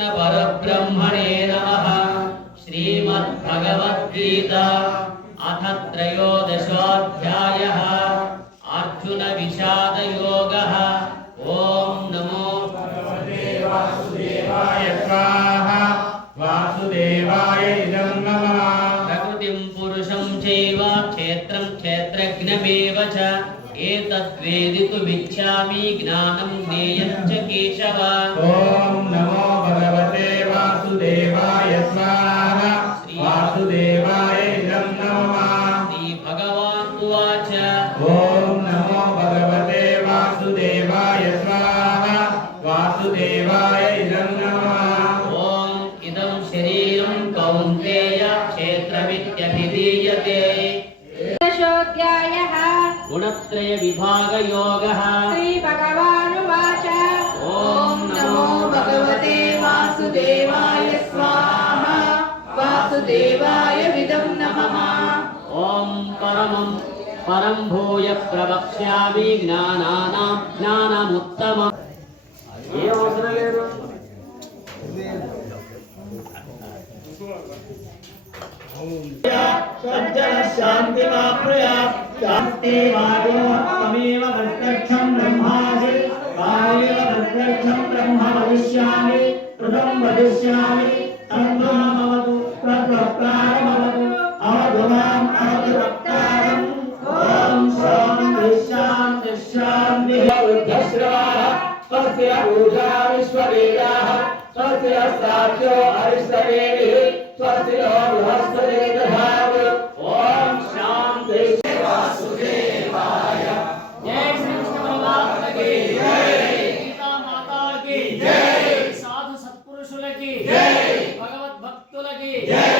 परब्रह्मणे नमः। श्रीमद्भगवद्गीता अथ त्रयोदशोऽध्यायः। अर्जुनविषादयोगः। ॐ नमो वासुदेवाय स्वाहा। वासुदेवाय इदं नमः। प्रकृतिं पुरुषं एतद्वेदितुमिच्छामि ज्ञानं ज्ञेयं च केशव ॐ नमो भगवते वासुदेवाय स्वाहा वासुदेवाय इदं नमः श्रीभगवानुवाच ॐ नमो भगवते वासुदेवाय स्वाहा वासुदेवाय गुणत्रयविभागयोगः श्रीभगवानुवाच ॐ नमो भगवते वासुदेवाय स्वाहा वासुदेवाय विदं नमः ॐ परमं परं भूय प्रवक्ष्यामि ज्ञानानां ज्ञानमुत्तमम् ఏ అవసరం లేదు सज्जन शान्ति शान्ति तमेव प्रत्यक्षं ब्रह्मासि तामेव प्रत्यक्षं ब्रह्म वदिष्यामि, कृतं वदिष्यामि तन्मामवतु तद्वक्तारमवतु अवतु माम् अवतु वक्तारम् ॐ शान्ति शान्ति, शान्तिः। बुद्धश्रवाः, स्वस्य पूजा विश्ववेदाः, स्वस्य साक्ष्यो हरिष्ठवेदिः स्वस्य बृहस्पतिः భగవద్భక్తులకి. జై.